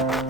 you